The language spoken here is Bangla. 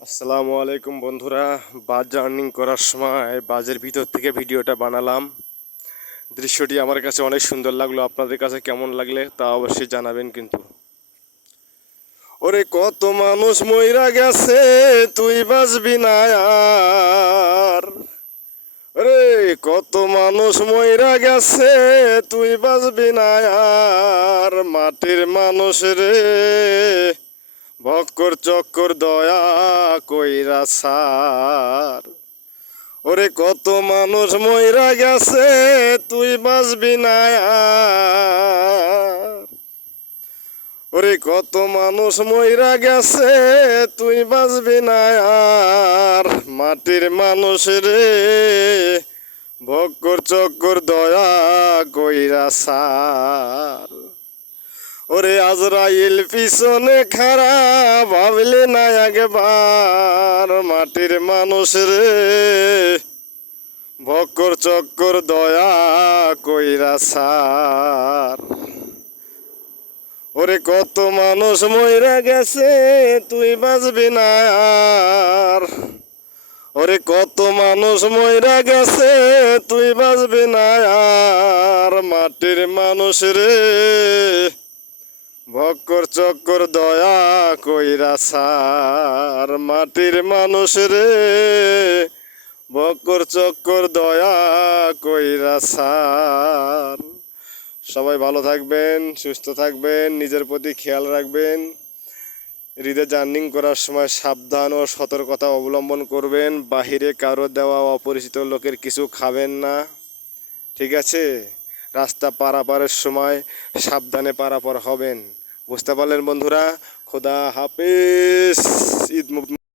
আসসালামু আলাইকুম বন্ধুরা। বাস জার্নিং করার সময় বাসের ভিতর থেকে ভিডিওটা বানালাম। দৃশ্যটি আমার কাছে অনেক সুন্দর লাগলো। আপনাদের কাছে কেমন লাগলে তা অবশ্যই জানাবেন। কিন্তু ওরে কত মানুষ মইরা গেছে, তুই বাঁচবি না আর। ওরে কত মানুষ মইরা গেছে, তুই বাঁচবি না আর। মাটির মানুষ রে, ভক্কর চক্কর দয়া কইরা সার। ওরে কত মানুষ মইরা গেছে, তুই বাঁচবি না আর। ওরে কত মানুষ মইরা গেছে, তুই বাঁচবি না আর। মাটির মানুষ রে, ভক্কর চক্কর দয়া কইরা সার। ওরে আজরাইল পিছনে খাড়া, ভাবলে না একবার। মাটির মানুষ রে, ভক্কর চক্কর দয়া কইরা সার। ওরে কত মানুষ মইরা গেছে, তুই বাঁচবি না আর। ওরে কত মানুষ মইরা গেছে, তুই বাঁচবি না আর। মাটির মানুষ রে, ভক্কর চক্কর দয়া কইরা সার। মাটির মানুষ রে, ভক্কর চক্কর দয়া কইরা সার। সবাই ভালো থাকবেন, সুস্থ থাকবেন, নিজের প্রতি খেয়াল রাখবেন। হৃদে জার্নিং করার সময় সাবধান ও সতর্কতা অবলম্বন করবেন। বাহিরে কারো দেওয়া অপরিচিত লোকের কিছু খাবেন না, ঠিক আছে? রাস্তা পারাপারের সময় সাবধানে পারাপার হবেন। বুঝতে পারলেন বন্ধুরা? খোদা হাফেজ। ঈদ